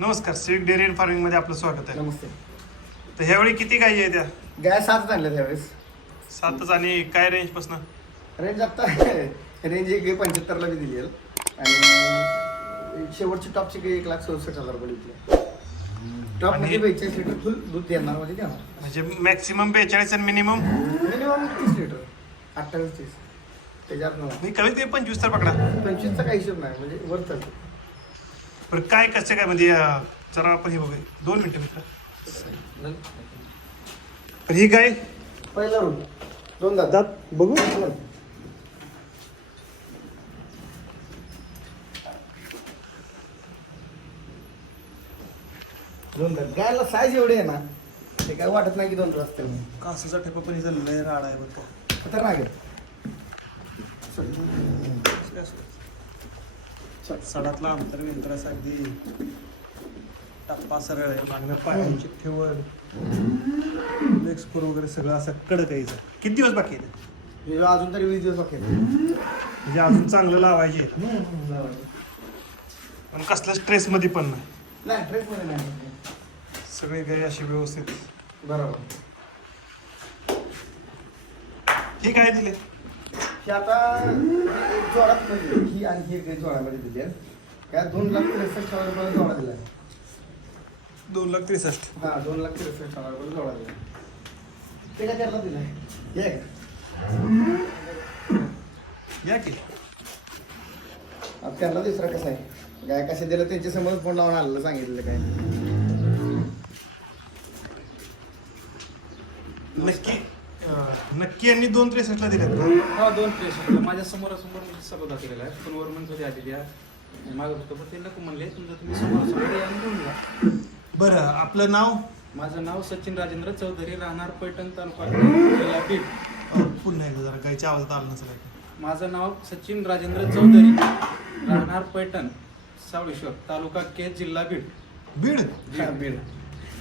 नमस्कार, civic dairy and farming मध्ये आपलं स्वागत आहे. नमस्ते. तर ह्यावेळी किती गायी आहे त्या? गाय 7 आणल्या त्यावेळेस. 7च. आणि काय रेंज पासून? रेंज आता रेंज एक 75ला बी दिली आहे आणि शेवटची टॉपची काही 1,67,000 रुपये दिली. टॉप मध्ये 42 लिटर फुल दूध देणार म्हणजे देणार. म्हणजे मॅक्सिमम 42 आणि मिनिमम मिनिमम 30 लिटर 28-30 त्याच्यात मी कमीत कमी 25 तर पकडा. 25चा काही हिशोब नाही म्हणजे वर चालतो. पण काय कसं काय म्हणजे जरा आपण हे बघूया 2 मिनिटं मित्र. पण ही गाय पहिला रूम 2 दात बघू. दोन दात गायला साईज एवढी आहे ना ते काय वाटत नाही की 2 दात असतील. कासाचा ठेपा पण हिचा लय राड आहे बघ. खतरनाक आहे. सडातला अंतर विंतरास अगदी टप्पा सरळ आहे. मागण्या पायांची ठेवण स्कोर वगैरे सगळं असं कडक आहे. किती दिवस बाकी आहे? अजून तरी 20 दिवस बाकी आहेत. म्हणजे अजून चांगलं लावायचे पण कसलं स्ट्रेस मध्ये पण नाही. नाही ट्रेस मध्ये नाही. सगळे गाय अशी व्यवस्थित. बरोबर. ही काय दिले? ही आता जोडात म्हणजे ही आणि ही काही जोडामध्ये दिली आहे. काय 2,63,000 रुपये जोडा दिला आहे. 2,63,000. हा 2,63,000 रुपये जोडा दिला. ते काय त्याला दिला आहे या की आता त्याला दुसरा कसा आहे गाय कसे दिलं त्यांच्या समोर फोन लावून आलेलं सांगितलेलं काय. नक्की यांनी 2,63,000 दिल्यात. हा 2,63,000 माझ्या समोरासमोर सभा दाखवलेला आहे. फोनवर म्हणत होते आधी द्या मागत होतं पण ते नको म्हणले. तुमचं तुम्ही समोरासमोर या आणि घेऊन जा. बरं, आपलं नाव? माझं नाव सचिन राजेंद्र चौधरी, राहणार पैठण, तालुका जिल्हा बीड. पुन्हा एकदा जरा गायच्या आवाजात आलं नसेल. माझं नाव सचिन राजेंद्र चौधरी, राहणार पैठण, सावळेश्वर, तालुका केज, जिल्हा बीड. बीड? बीड.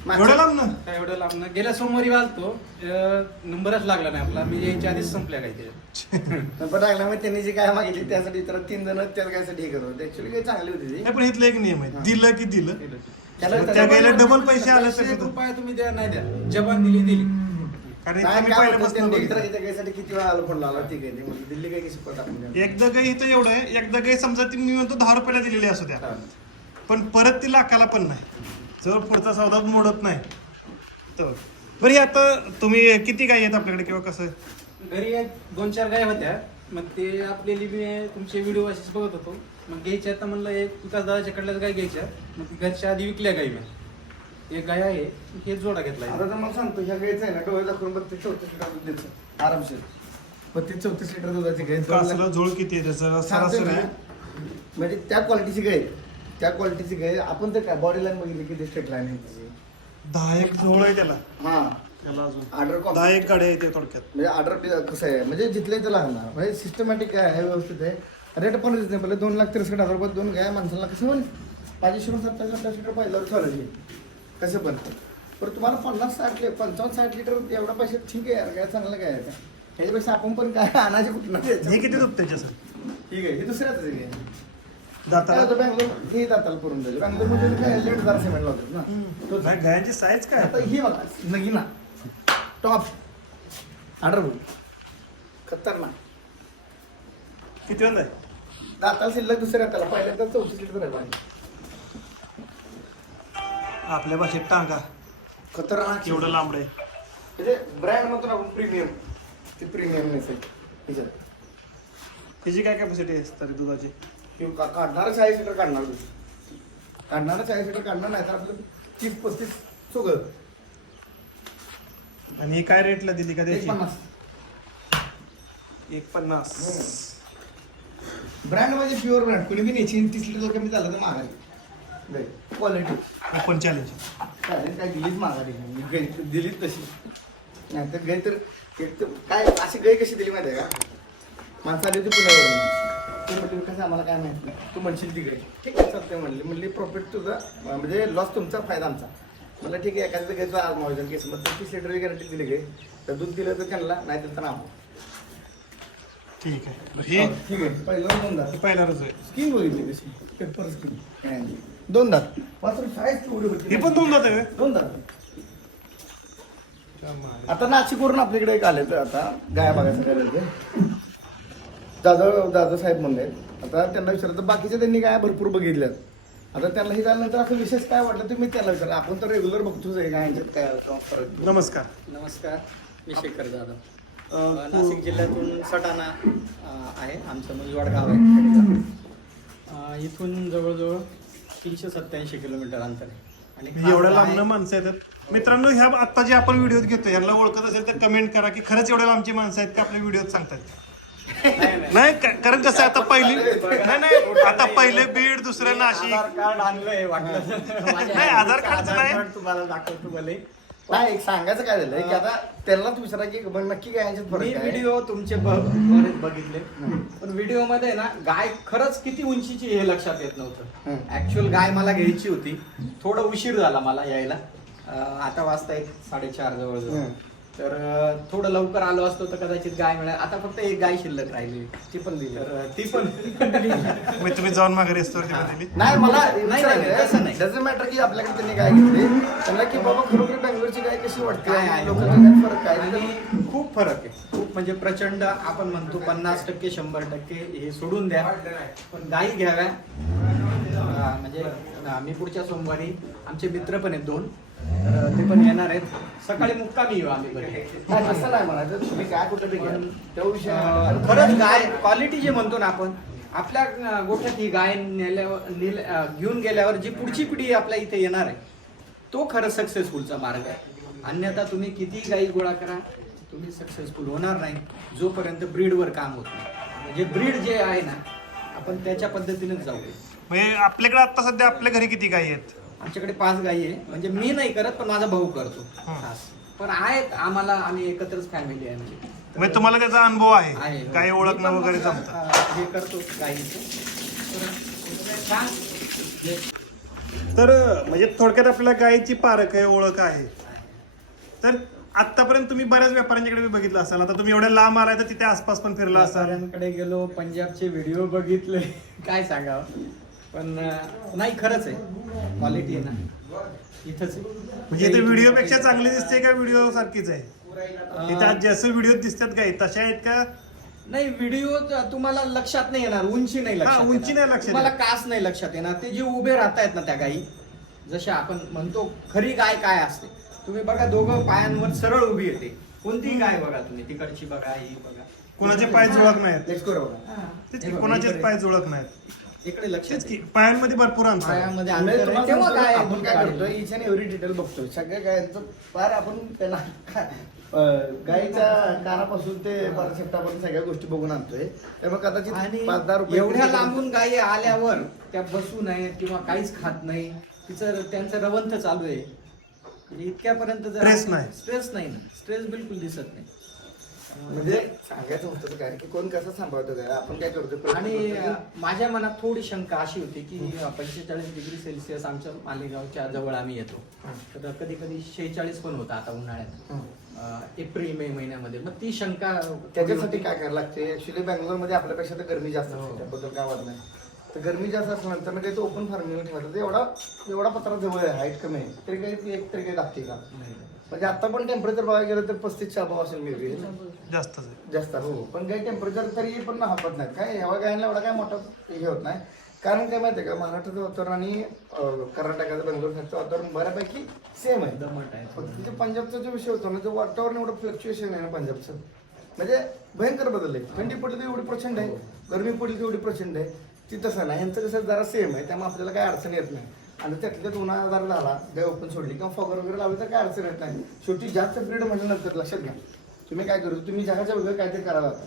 एवढं लांब ना? काय एवढं लांब गेल्या सोमवारी आलतो, नंबरच लागला नाही आपला. मी यायच्या आधीच संपल्या काय त्याच्यात. नंबर लागला मग त्यांनी जी काय मागितली त्यासाठी तर 3 जण त्याला कायसाठी हे करत. ऍक्च्युली काही चांगली होती ती. पण इथलं एक नियम आहे, दिलं की दिलं. त्याला त्या गायला डबल पैसे आले तर रुपये तुम्ही द्या नाही द्या, जबान दिली दिली. कारण काय मी काय होतं, पहिल्यापासून त्यांनी बघितलं. इतर गायसाठी किती वेळा आलो फोन लावला. ठीक आहे ते म्हणजे दिल्ली काही कशी पट आपण एकदा गाय इथं एवढं आहे, एकदा गाय समजा ती मी म्हणतो 10 रुपयाला दिलेली असू द्या, पण परत ती लाखाला पण नाही जर पुढचा सौदा मोडत नाही तर. बरं, आता तुम्ही किती गाय आहेत आपल्याकडे किंवा कसं? घरी 2-4 गाय होत्या. मग ते आपल्याली मी तुमचे व्हिडिओ असेच बघत होतो. मग घ्यायच्या आता म्हणलं एक विकास दादाच्याकडल्याच गाय घ्यायच्या. मग ती घरच्या आधी विकल्या गाई मी. एक गाय आहे, हे जोडा घेतला. आता तर मला सांगतो ह्या गायचं आहे ना डोळे दाखवून 32-34 लिटर दूध द्यायचं आरामशीर. 32-34 लिटर दुधाची गाय कासला जोड किती आहे त्याचं सरासरी आहे? म्हणजे त्या क्वालिटीची गाय, त्या क्वालिटीची गाय. आपण तर काय बॉडी लाईन बघितली किती स्ट्रेट लाईन आहे तिची. 10 जोड आहे त्याला. हा त्याला अजून ऑर्डर 10 गाड्या आहेत त्या थोडक्यात. म्हणजे ऑर्डर कसं आहे म्हणजे जिथले इथं लागणार म्हणजे सिस्टमॅटिक आहे, व्यवस्थित आहे. रेट पण रिजनेबल आहे. 2,63,000 रुपये 2 गाय माणसाला कसं म्हण 527-28 लिटर पहिल्यावर चालू कसं पण. पण तुम्हाला 50-60 55-60 लिटर एवढा पैसे ठीक आहे यार, काय चांगलं काय आहे. ह्याच्यापेक्षा आपण पण काय आणायचे कुठं. हे किती दूध त्याच्या सर? ठीक आहे हे दुसऱ्याच आहे. दाताला? बँगलोर हे दाताला करून द्यायचे. बँगलोरमध्ये काय 1,500 सिमेंट लावतात ना. नाही, गायची साईज काय? आता ही बघा नगीना टॉप ऑर्डर बघ खतरनाक. किती वेळ आहे? दाताला शिल्लक दुसऱ्या त्याला पहिल्यांदा 34 लिटर आहे पाणी. आपल्या भाषेत टांगा. खतरनाक एवढं लांबड आहे. म्हणजे ब्रँड म्हणतो ना आपण प्रीमियम, ते प्रीमियम ह्याच्यात. त्याची काय कॅपॅसिटी आहे तरी दुधाची? किंवा काढणारं 40 लिटर काढणार दूध. काढणारं 40 लिटर काढणार नाही तर आपलं 30-35 सुगत. आणि ही काय रेटला दिली का त्याची? 1,50. 1,50. ब्रँड म्हणजे प्युअर ब्रँड. कुणी बी न्यायची 30 लिटर कमी झालं तर माघारी. Quality open challenge. काय दिलीच माघारी. गाय दिलीच तशी. नाही तर गाय तर एक तर काय अशी गाय कशी दिली माहिती आहे का? माणसं आली होती पुण्यावरून. ते म्हटलं कसं आम्हाला काय माहिती नाही, तू म्हणशील ती गाय ठीक आहे चालतंय म्हणली प्रॉफिट तुझा म्हणजे लॉस तुमचा फायदा आमचा. मला ठीक आहे एखाद्या घ्यायचं आज मावजन केस मग 30 लिटरची गॅरंटी दिली गाय तर दूध दिलं तर त्यांना नाही दिलं तर नाव. ठीक आहे. हे ठीक आहे पहिलं 2 दात पहिला रोज आहे. स्कीम बघितली कशी पेपर स्कीम 2 दात वासरू साईज केवढी होती हे पण दोन जात आहे दोन दात. आता नाशिकवरून आपल्याकडे एक आले तर आता गाया बघायचं करायचं दादा साहेब म्हणले. आता त्यांना विचारलं बाकीच्या त्यांनी गाया भरपूर बघितल्यात. आता त्यांना हे झाल्यानंतर असं विशेष काय वाटलं तुम्ही त्याला विचारलं. आपण तर रेग्युलर बघतोच आहे गायांच्यात काय फरक. नमस्कार. नमस्कार, मी शेखर जाधव. नाशिक जिल्ह्यातून सटाणा आहे आमचं मंजवाड गाव आहे. इथून जवळजवळ 387 किलोमीटर अंतर आहे. आणि खास एवढ्या आहे- लांबनं माणसं येतात. मित्रांनो, ह्या आता जे आपण व्हिडिओ घेतो यांना ओळखत असेल तर कमेंट करा की खरंच एवढ्या लांबची माणसं आहेत का आपल्या व्हिडिओत सांगतात. नाही कारण कसं आहे, आता पहिली नाही आता पहिले बीड, दुसरं नाशिक. आधार कार्ड आणलंय वाटलं. नाही, आधार कार्डचं नाही. कार्ड तुम्हाला दाखवतो भले. नाही एक सांगायचं काय झालंय की आता त्यांनाच विचारा की मग नक्की गायांच्यात मी फरक काय आहे? व्हिडिओ तुमचे बरेच बघितले, पण व्हिडिओ मध्ये ना गाय खरंच किती उंचीची हे लक्षात येत नव्हतं. ऍक्च्युअल गाय मला घ्यायची होती, थोडा उशीर झाला मला यायला. आता वाजता 1:30 जवळ. तर थोडं लवकर आलो असतो तर कदाचित गाय मिळाल. आता फक्त एक गाय शिल्लक राहिली, ती पण दिली. तर ती पण मग तुम्ही जाऊन माघारी असतो दिली. नाही मला नाही, तसं नाही. डझंट मॅटर की आपल्याकडे त्यांनी गाय घेतली त्यांना की बाबा खरोखर बेंगलोरची गाय कशी वाटते काय आहे? लोकांच्या गायत फरक काय आणि खूप फरक आहे, खूप म्हणजे प्रचंड. आपण म्हणतो 50% 100% हे सोडून द्या, पण गायी घ्याव्या. म्हणजे मी पुढच्या सोमवारी आमचे मित्र पण आहेत 2, तर ते पण येणार आहेत. सकाळी मुक्कामी येऊ आम्ही बरे. नाही तसं नाही म्हणायचं तुम्ही काय कुठं घ्या त्या विषय खरंच गाय क्वालिटी जे म्हणतो ना आपण, आपल्या गोठ्यात ही गाय घेऊन गेल्यावर जी पुढची पिढी आपल्या इथे येणार आहे तो खरंच सक्सेसफुलचा मार्ग आहे. अन्यथा तुम्ही किती गायी गोळा करा, तुम्ही सक्सेसफुल होणार नाही जोपर्यंत ब्रीडवर काम होत नाही. म्हणजे ब्रीड जे आहे ना, आपण त्याच्या पद्धतीनेच जाऊ. म्हणजे आपल्याकडे आता सध्या आपल्या घरी किती गायी आहेत? आमच्याकडे 5 गायी आहे. म्हणजे मी नाही करत, पण माझा भाऊ करतो खास. पण आहेत आम्हाला, आम्ही एकत्रच फॅमिली आहे आमची. म्हणजे तुम्हाला त्याचा अनुभव आहे, आहे. गायी ओळखणं वगैरे जमतं. हे करतो गायीचं. तर छान. तर म्हणजे थोडक्यात आपल्या गायीची पारख आहे, ओळख आहे. तर आतापर्यंत तुम्ही बऱ्याच व्यापाऱ्यांच्याकडे बघितलं असाल. आता तुम्ही एवढ्या लांब आलाय तर तिथे आसपास पण फिरला असाल. व्यापाऱ्यांकडे गेलो, पंजाबचे व्हिडिओ बघितले, काय सांगावं. पण नाही, खरंच आहे, क्वालिटी आहे ना इथंच आहे. म्हणजे इथे व्हिडिओ पेक्षा चांगली दिसते का व्हिडिओ सारखीच आहे? इथे आज जसं व्हिडिओ दिसतात गायी तशा आहेत का? नाही, व्हिडिओ तुम्हाला लक्षात नाही येणार, उंची नाही लक्षात उंची येणार. नाही लक्षात तुम्हाला येणार. कास नाही लक्षात येणार. ते जे उभे राहतायत ना त्या गायी, जशा आपण म्हणतो खरी गाय काय असते. तुम्ही बघा, दोघं पायांवर सरळ उभी येते. कोणतीही गाय बघा तुम्ही, तिकडची बघा, ही बघा, कोणाचे पाय जुळत नाहीत. नेक्स्ट करू बघा. तेच की, कोणाचेच पाय जुळत नाहीत. इकडे लक्ष तेच की, पायांमध्ये भरपूर अंतर आहे. पायामध्ये आम्ही अंतर आहे. तुम्हाला तेव्हा सांगतो, काय आपण काय करतोय इच अँड एव्हरी डिटेल बघतोय. सगळ्या गायांचं फार आपण त्यांना गायीच्या कानापासून ते शेपटापर्यंत सगळ्या गोष्टी बघून आणतोय. त्यामुळे कदाचित आणि 5-10 रुपये एवढ्या लांबून गायी आल्यावर त्या बसू नये किंवा काहीच खात नाही, तिचं त्यांचं रवंथ चालू आहे. म्हणजे इतक्यापर्यंत Stress नाही. स्ट्रेस नाही ना, स्ट्रेस बिलकुल दिसत नाही. म्हणजे सांगायचं होतं काय की कोण कसं सांभाळतो काय आपण काय करतो. आणि माझ्या मनात थोडी शंका अशी होती की 45 डिग्री सेल्सिअस आमच्या मालेगावच्या जवळ आम्ही येतो, तर कधी कधी 46 पण होता आता उन्हाळ्यात, एप्रिल मे महिन्यामध्ये. मग ती शंका त्याच्यासाठी काय करायला लागते ऍक्च्युली बँगलोरमध्ये आपल्यापेक्षा तर गरमी जास्त असते, त्याबद्दल काय वाटत नाही. तर गरमी जास्त असल्यानंतर काही तो ओपन फार्मिंग ठेवायचं. तर एवढा पत्रा जवळ आहे, हाईट कमी आहे, तरी काही एक तरी काही लागते का? म्हणजे आता पण टेम्परेचर बघायला गेलं तर 35च्या अभाव असेल मी जास्तच आहे. जास्त हो. पण काही टेम्परेचर तरी पण हापत नाही. काय एवढ्या गायांना एवढा काय मोठा हे होत नाही. कारण काय माहिती आहे का, महाराष्ट्राचं वातावरण आणि कर्नाटकाचं बेंगलोर साईडचं वातावरण बऱ्यापैकी सेम आहे. दमट आहे. फक्त ते पंजाबचा जो विषय होता ना, ते वातावरण एवढं फ्लक्च्युएशन आहे ना पंजाबचं, म्हणजे भयंकर बदलले. थंडी पडली तर एवढी प्रचंड आहे, गरमी पडली तर एवढी प्रचंड आहे. ती तसं नाही, यांचं कसं जरा सेम आहे, त्यामुळे आपल्याला काही अडचण येत नाही. आणि त्यातल्यात उन्हाळा जर झाला, गाय ओपन सोडली किंवा फॉगर वगैरे लावली तर काय अडचण येत नाही. शेवटी जास्त ब्रीड म्हटल्यानंतर लक्षात घ्या, तुम्ही काय करू, तुम्ही जगाच्या वेगळं काहीतरी करायला लागता.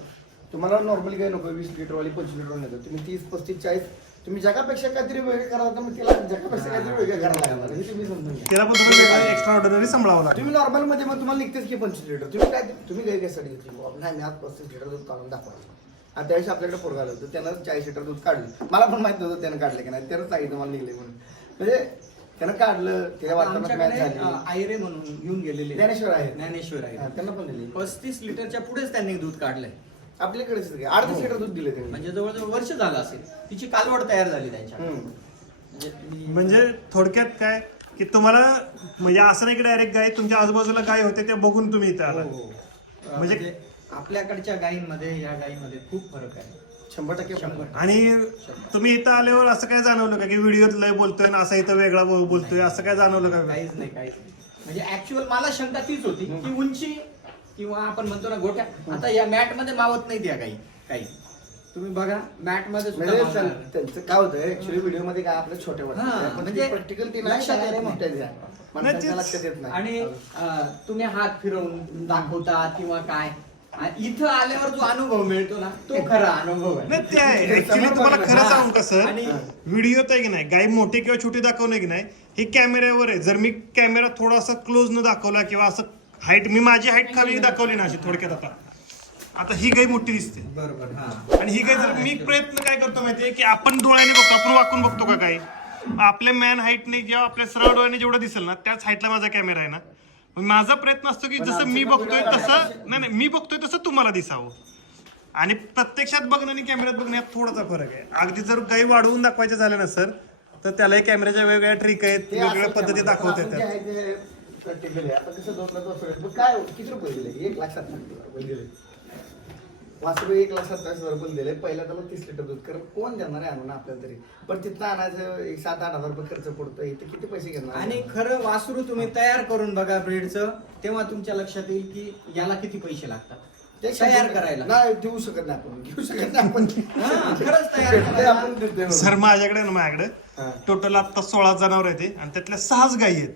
तुम्हाला नॉर्मल गाय नको 20 लिटरवाली 25 लिटर नेतो, तुम्ही 30, 35, 40 तुम्ही जगापेक्षा काहीतरी वेगळं करायला लागता. मग तिला जगापेक्षा काहीतरी वेगळं करायला लागणार, हे तुम्ही समजून घ्या. त्याला पण तुम्हाला एक्स्ट्रा ऑर्डिनरी सांभाळावं लागतं. तुम्ही नॉर्मल मध्ये मग तुम्हाला निघतेच की 25 लिटर. तुम्ही काय तुम्ही गाय कशासाठी घेतली बाबा, नाही मी आज 35 लिटर दूध काढून दाखवायचं. आणि त्यावेळेस आपल्याकडे पोरगा आलं होतं, त्यानं 40 लिटर दूध काढलं. मला पण माहित नव्हतं त्यानं काढलं की नाही, त्यानं सांगितलं मला निघले म्हणून. म्हणजे त्यानं काढलं, त्याच्या वातावरणात मॅच आमच्याकडे झाली. आयरे म्हणून घेऊन गेलेले ज्ञानेश्वर आहे. ज्ञानेश्वर आहे, हा, त्यांना पण दिली. 35 लिटरच्या पुढेच त्यांनी दूध काढलंय. आपल्याकडेच 38 लिटर दूध दिले त्यांनी. म्हणजे जवळजवळ वर्ष झालं असेल, तिची कालवड तयार झाली त्यांच्या. म्हणजे थोडक्यात काय की तुम्हाला म्हणजे असं नाही की डायरेक्ट गाय तुमच्या आजूबाजूला गाय होते ते बघून तुम्ही इथे आला म्हणजे म्हणजे आपल्याकडच्या गायींमध्ये या गायींमध्ये खूप फरक आहे 100% 100%. आणि तुम्ही इथं आल्यावर असं काय जाणवलं का की व्हिडिओत लय बोलतोय ना असा इथं वेगळा बोलतोय असं काय जाणवलं का काहीच नाही म्हणजे ऍक्च्युअल मला शंका तीच होती की उंची किंवा आपण म्हणतो ना गोट्या आता या मॅट मध्ये मावत नाही त्या काही तुम्ही बघा मॅट मध्ये सुद्धा म्हणजे मावणार नाही. त्यांचं काय होतं ऍक्च्युअली व्हिडिओ मध्ये काय आपलं छोटे हा, वाटतं म्हणजे प्रॅक्टिकल ती लक्षात येत नाही. मोठ्या द्या माणसाच्या तेच. लक्षात येत नाही आणि तुम्ही हात फिरवून दाखवता किंवा काय आणि इथं आल्यावर जो अनुभव मिळतो ना तो खरा अनुभव आहे नाही ते आहे ऍक्च्युली तुम्हाला खरं सांगू का सर आणि व्हिडिओत आहे की नाही गाय मोठी किंवा छोटी दाखवणे की नाही हे कॅमेऱ्यावर आहे जर मी कॅमेरा थोडासा क्लोज न दाखवला किंवा असं हाईट मी माझी हाईट खाली दाखवली ना अशी थोडक्यात आता ही गाय मोठी दिसते बरोबर हा आणि ही गाय जर मी प्रयत्न काय करतो माहितीये की आपण डोळ्याने बघतो आपण वाकून बघतो का काय आपल्या मॅन हाईटने जेव्हा आपल्या सरळ डोळ्याने जेवढं दिसेल ना त्याच हाईटला माझा कॅमेरा आहे ना मग माझा प्रयत्न असतो की जसं मी बघतोय तसं नाही मी बघतोय तसं तुम्हाला दिसावं आणि प्रत्यक्षात बघणं आणि कॅमेऱ्यात बघणं यात थोडासा फरक आहे अगदी जर गाई वाढवून दाखवायचे झाले ना सर तर त्यालाही कॅमेऱ्याच्या वेगवेगळ्या ट्रिक आहेत ते वेगवेगळ्या असं पद्धती करा. दाखवता आपण जे येतात आहे ते practical आहे. आता कसं 2 लाख वासरू काय किती रुपये दिले 1,70,000 दिले वासरू 1,70,000 रुपये दिले पहिल्या त्याला 30 लिटर दूध कारण कोण देणार आहे आणून आपल्याला तरी पण तिथनं आणायचं 7-8 हजार रुपये खर्च पडतो इथे किती पैसे घेणार आणि खरं वासरू तुम्ही तयार करून बघा ब्रीडचं तेव्हा तुमच्या लक्षात येईल की याला किती पैसे लागतात ते तयार करायला नाही देऊ शकत नाही आपण घेऊ शकत नाही आपण हा, खरंच तयार ते करायला. आपण देतोय म्हणून. सर माझ्याकडे ना माझ्याकडे हा. टोटल आता 16 जनावर आहेत आणि त्यातल्या 6 गायी आहेत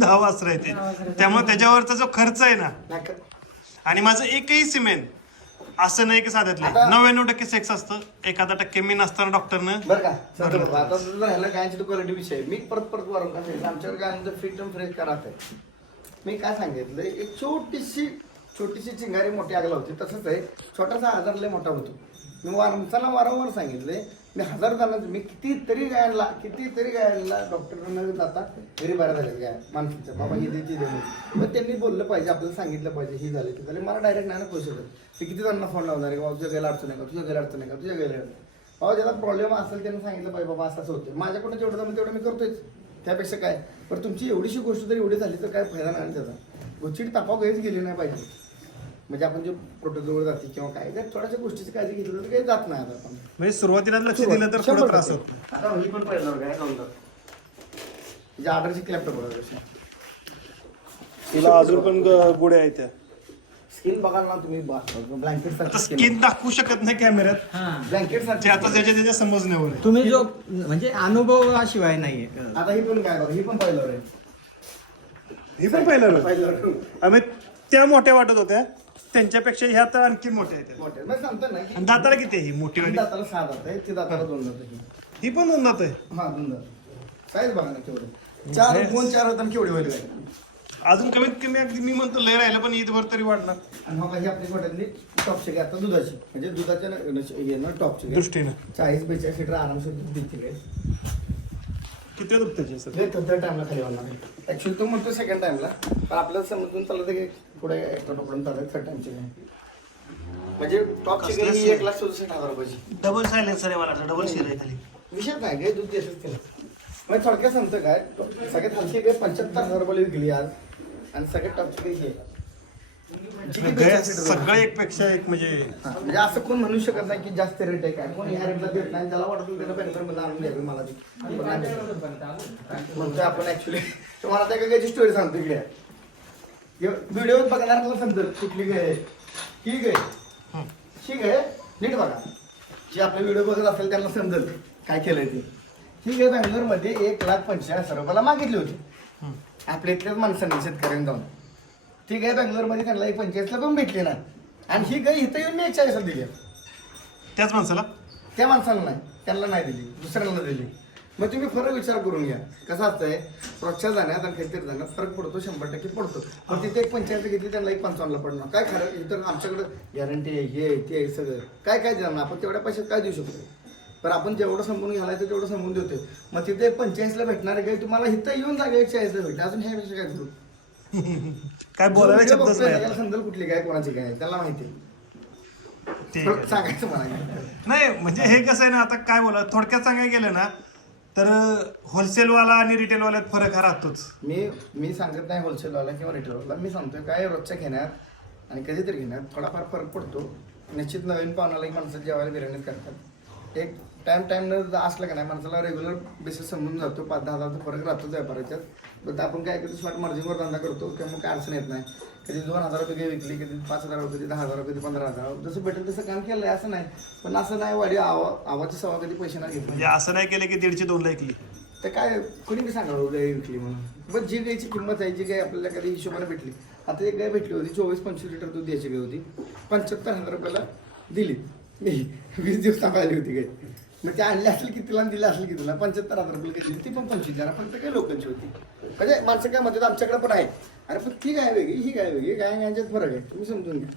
10 वासरं आहेत त्यामुळे त्याच्यावरचा जो खर्च आहे ना नाही का? आणि माझं एकही सिमेंट असं नाही की साध्यातलं आता- 99% सेक्स असतं 1% मी नसताना डॉक्टरनं बरं का संदर्भ बघा. आता जर राहिला गायांची क्वालिटी विषय मी परत वाढून का सांगितलं आमच्याकडे गायांचं फिट अँड फ्रेश करा आहे मी काय सांगितलं एक छोटीशी चिंगारी मोठी आग लावते तसंच आहे छोटासा आजार लय मोठा होतो मी वारंवार सांगितलंय मी 1000 जणांचं मी कितीतरी गायांना डॉक्टरांना जाता घरी बाहेर झाले गाय माणसाच्या बाबा ही दे ती दे म्हणून. मग त्यांनी बोललं पाहिजे आपल्याला सांगितलं पाहिजे ही झाली ती झाली मला डायरेक्ट नाही ना पैसे शकत ते किती जणांना फोन लावणार आहे बाबा तुझ्या गायला अडचण आहे का तुझ्या गायला अडचण आहे का तुझ्या गायला बाबा ज्याला प्रॉब्लेम असेल त्यांनी सांगितलं पाहिजे बाबा असं होतं माझ्याकडून जेवढं जमलं तेवढं मी करतोय त्यापेक्षा काय पण तुमची एवढीशी गोष्ट जर एवढी झाली तर काय फायदा नाही त्याचा गोष्टी तापाव गायच गेली नाही पाहिजे म्हणजे आपण जे प्रोटोकॉल जाते किंवा काय जर थोड्याशा गोष्टीची काळजी घेतली तर काही जात नाही आता आपण म्हणजे सुरुवातीला लक्ष दिलं तर थोडा त्रास होतो आता ही पण पहिलं काय नव्हतं म्हणजे ऑर्डरची क्लॅपटॉप बघा कशी तिला अजून पण गोड्या आहेत त्या स्किन बघाल ना तुम्ही ब्लँकेट आता सारखी स्किन दाखवू शकत नाही कॅमेऱ्यात ब्लँकेट ते सारखी आता त्याच्या समजण्यावर आहे. तुम्ही जो म्हणजे अनुभवाशिवाय नाहीये आता ही पण काय बघा ही पण पहिलं आहे हे पण पाहिलं पहिलं आम्ही त्या मोठ्या वाटत होत्या त्यांच्यापेक्षा ह्या तर आणखी मोठ्या आहेत मोठे मी सांगतो ना की आणि दाताला किती आहे ही मोठी ही वाली दाताला 6 दात आहे ती दाताला 2 दात आहे ही पण दोन दात आहे हा 2 दात साईज बघा ना केवढे 4 होता केवढे होईल काय अजून कमीत कमी अगदी मी म्हणतो लय राहिलं पण ईदभर तरी वाढणार आणि मग ही आपली गोट्यातली टॉपची गाय आता दुधाची म्हणजे दुधाच्या हे ना टॉपची गाय दृष्टीनं 40-42 लिटर आरामशीर दूध देते काय किती दूध त्याची सर हे थर्ड टाइमला खाली वाढणार ऍक्च्युली तो म्हणतो सेकंड टाइमला पण आपल्याला समजून चाललं ते पुढे टोकडून चालत थर्ड टाइमची गाय म्हणजे टॉपची गाय ही 1,67,000 रुपयाची डबल सायलेन्सर आहे मला डबल शिर आहे खाली विषय काय गाय दूध देतच त्याला म्हणजे थोडक्यात सांगतं काय सगळ्यात हलकी गाय 75,000 रुपयाला विकली आज आणि सगळ्यात टॉपची गाय ही आहे. जी की गॅस 45 सगळं एक पेक्षा एक म्हणजे हा, म्हणजे असं कोण म्हणू शकत नाही की जास्त रेट आहे काय कोण या रेटला देत नाही ज्याला वाटतं त्याला बँकर मध्ये आणून द्यावी मला ती पण नाही देत. म्हणतोय आपण ऍक्च्युली तुम्हाला त्या गायची स्टोरी सांगतो इकडे व्हिडिओ बघणाऱ्याला समजेल कुठली गाय आहे ही गाय ही गाय नीट बघा जी आपले व्हिडिओ बघत असेल त्यांना समजेल काय केलंय ते ही गाय बँगलोरमध्ये 1,85,000 रुपयाला मागितली होती आपल्या इथल्याच माणसांनी शेतकऱ्यांनी जाऊन ती गाय बँगलोरमध्ये त्यांना 1,45,000 पण भेटली ना आणि ही गाय इथं येऊन मी 140 दिली त्याच माणसाला त्या माणसाला नाही त्यांना नाही दिली दुसऱ्यांना दिली मग तुम्ही फरक विचार करून घ्या कसं असतंय रोजच्या जाण्यात आणि काहीतरी जाण्यात फरक पडतो 100% पडतो पण तिथे 1,85 घेतली त्यांना 1,55ला पडणार काय खरं इतर आमच्याकडे गॅरंटी आहे हे ते सगळं काय देणार आपण तेवढ्या पैशात काय देऊ शकतो पण आपण जेवढं समजून घालायचं तेवढं समजून देतोय मग तिथे 45ला भेटणार गाय तुम्हाला इथं येऊन जागा 140ला भेटते अजून ह्यापेक्षा काय करू काय बोलायला शब्दच नाही त्याला समजेल कुठली काय कोणाची काय त्याला माहिती ठीक आहे. सांगायचं मला नाही म्हणजे हे कसं आहे ना आता काय बोला थोडक्यात सांगायला गेलं ना तर होलसेलवाला आणि रिटेलवाल्यात फरक हा राहतोच. मी सांगत नाही होलसेलवाला किंवा रिटेलवाला, मी सांगतोय काय रोजच्या घेण्यात आणि कधीतरी घेण्यात थोडाफार फरक पडतो. निश्चित नवीन पाहुणाला एक माणसं जेवायला बिर्याणीच करतात. एक टाइम असलं का नाही माणसाला रेग्युलर बेसिस समजून जातो. 5-10 हजारचा फरक राहतोच व्यापाराच्यात. पण आपण काय कधी स्मार्ट मार्जिनवर धंदा करतो किंवा मग काय अडचण येत नाही. कधी 2,000 रुपये विकली, कधी 5,000, कधी 10,000, कधी 15,000, जसं भेटेल तसं काम केलं आहे. असं नाही, पण असं नाही वाढी आवाची सव्वा कधी पैसे नाही घेतले. म्हणजे असं नाही केलं की 150-2 ला ऐकली. तर काय कोणी बी सांगावं गाय विकली म्हणून. पण जी गायची किंमत आहे, जी गाय आपल्याला कधी हिशोबाने भेटली. आता एक गाय भेटली होती 24-25 लिटर दूध द्यायची गाय होती, 75,000 रुपयाला दिली. मी 20 दिवस सांभाळली होती गाय. मग ते आणले असेल कितीला दिलं असेल कितीला, 75,000 रुपये दिली. ती पण 25,000, फक्त काही लोकांची होती. म्हणजे माणसं काय म्हणतात आमच्याकडे पण आहे, अरे पण ती गाय वेगळी, ही गाय वेगळी, गाय यांच्यात फरक आहे, तुम्ही समजून घ्या.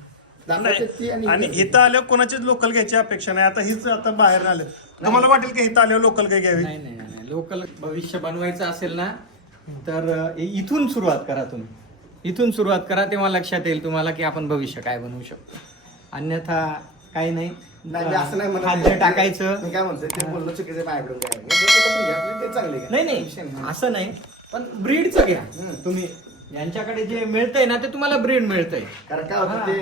दाखवतात ती आणि इथं आल्यावर कोणाचीच लोकल घ्यायची अपेक्षा नाही. आता हीच आता बाहेर आलं, तुम्हाला वाटेल की इथं आल्यावर लोकल काय घ्यावी? नाही नाही नाही, लोकल भविष्य बनवायचं असेल ना तर इथून सुरुवात करा. तुम्ही इथून सुरुवात करा, तेव्हा लक्षात येईल तुम्हाला की आपण भविष्य काय बनवू शकतो. अन्यथा काही नाही. नाही मी असं नाही म्हणत. खाद्य टाकायचं. मी काय म्हणतो ते बोलणं चुकीचं माझ्याकडून काय आहे. जे कुठं पण घ्या, आपले ते चांगले घ्या. नाही विषय नाही असं नाही, पण ब्रीडचं घ्या. तुम्ही यांच्याकडे जे मिळतंय ना ते तुम्हाला ब्रीड मिळतंय. कारण काय होतं ते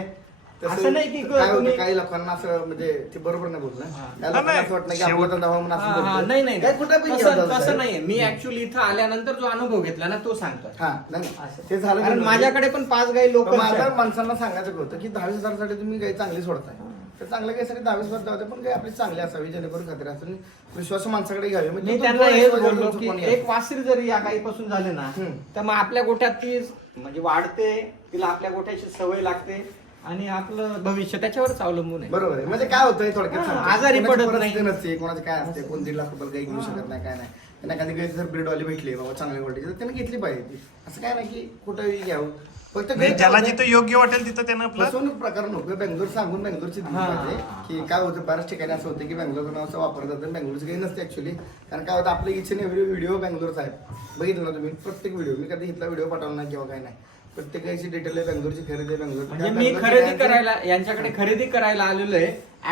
तसं असं नाही की काय होतं, तुम्ही- काही लोकांना असं म्हणजे ते बरोबर नाही बोलत ना. त्या नाही, लोकांना असं वाटतं की आपलं धंदा व्हावा म्हणून असं हा, बोलतोय. नाही नाही काय कुठं पण तसं घ्या, तसं नाहीये. मी ऍक्च्युली इथं आल्यानंतर जो अनुभव घेतला ना तो सांगतोय. हा नाही असं. ते झालं कारण की- माझ्याकडे पण 5 गाई लोक पण माझ्या माणसांना सांगायचं होतं की 10,000 साठी तुम्ही गाय चांगली सोडताय, तर चांगल्या गायसाठी 10,000 जाऊ दे, पण गाय आपली चांगली असावी जेणेकरून खात्री असेल, विश्वास माणसाकडे घ्यावे. म्हणजे मी तो त्यांना दोन हेच विश्वासावर बोललो तुमचं की कोणी एक वासरी जरी या गाईपासून झाले ना तर मग आपल्या गोठ्यात ती म्हणजे वाढते, तिला आपल्या गोठ्याची सवय लागते आणि आपलं भविष्य त्याच्यावरच अवलंबून आहे. बरोबर आहे. म्हणजे काय होतंय थोडक्यात हा, सांगतो. आजारी कोणाची पडत परिस्थिती नाही. नसते, कोणाचं काय असते, कोण 1.5 लाख रुपयाला गाय घेऊ शकत नाही, काय नाही. त्यांना एखादी गाय जर ब्रीडवाली भेटली बाबा चांगल्या क्वालिटीची तर त्यांनी घेतली पाहिजे ती. असं काय नाही की कुठंही घ्यावं. फक्त म्हणजे गाय ज्याला काय जिथं योग्य वाटेल तिथं त्यानं आपलं फसवणूक प्रकार नको. बेंगलोर सांगून बेंगलोरची दिली हा. पाहिजे की काय होतं. बऱ्याच ठिकाणी असं होतं की बेंगलोरचं नाव असं वापरलं जातं, बेंगलोरची काही नसते ऍक्च्युली. कारण काय होतं आपलं इच अँड एव्हरी व्हिडिओ बेंगलोरचा आहे, बघितलं ना तुम्ही. प्रत्येक व्हिडिओ मी कधी इथला व्हिडिओ पाठवला नाही किंवा काय नाही. प्रत्येकाची डिटेल आहे, बेंगलोरची खरेदी आहे, बेंगलोर म्हणजे मी खरेदी करायला यांच्याकडे खरेदी करायला आलेलो आहे.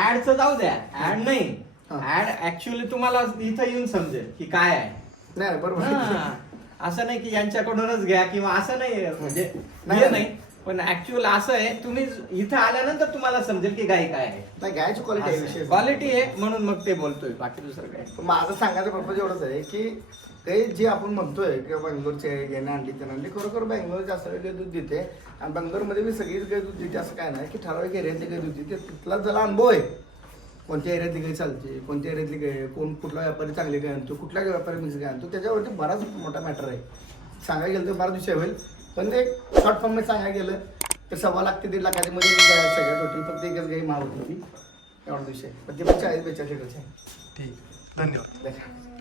ऍडचं जाऊ द्या, ऍड नाही. ऍड ऍक्च्युअली तुम्हाला इथं येऊन समजेल की काय आहे. नाही बरोबर आहे. हा. असं नाही की यांच्याकडूनच घ्या किंवा असं नाही, म्हणजे नाही, हे नाही. पण ऍक्च्युअल असं आहे, तुम्ही इथं आल्यानंतर तुम्हाला समजेल की गाय काय आहे. नाही गायची क्वालिटी आहे विषय. क्वालिटी आहे म्हणून मग ते बोलतोय, बाकी दुसरं काय. माझं सांगायचं पर्पज एवढंच आहे की काही जे आपण म्हणतोय किंवा बेंगलोरचे घेणं आणली त्यानं आणली, खरोखर बेंगलोर जास्त वेळ दूध देते. आणि बेंगलोरमध्ये मी सगळीच गाय दूध देते असं काय नाही की ठराविक एरियातली गाय दूध देते. तिथला ज्याला अनुभव आहे, कोणत्या एरियातली गाय चालते, कोणत्या एरियातली गाय, कुठला व्यापारी चांगली गाय आणतो, कुठल्या व्यापारी मिक्स गाय आणतो, त्याच्यावरती बराच मोठा मॅटर आहे. सांगायला गेलं तर बराच विषय होईल, पण ते शॉर्ट फॉर्ममध्ये सांगायला गेलं तर 1.25 लाख ते 1.5 लाखामध्ये गाय सगळ्या टोटल फक्त एकच गाय माव होती ती, एवढा विषय. पण ते पण 40-42 लिटरचे आहे. ठीक, धन्यवाद. धन्यवाद.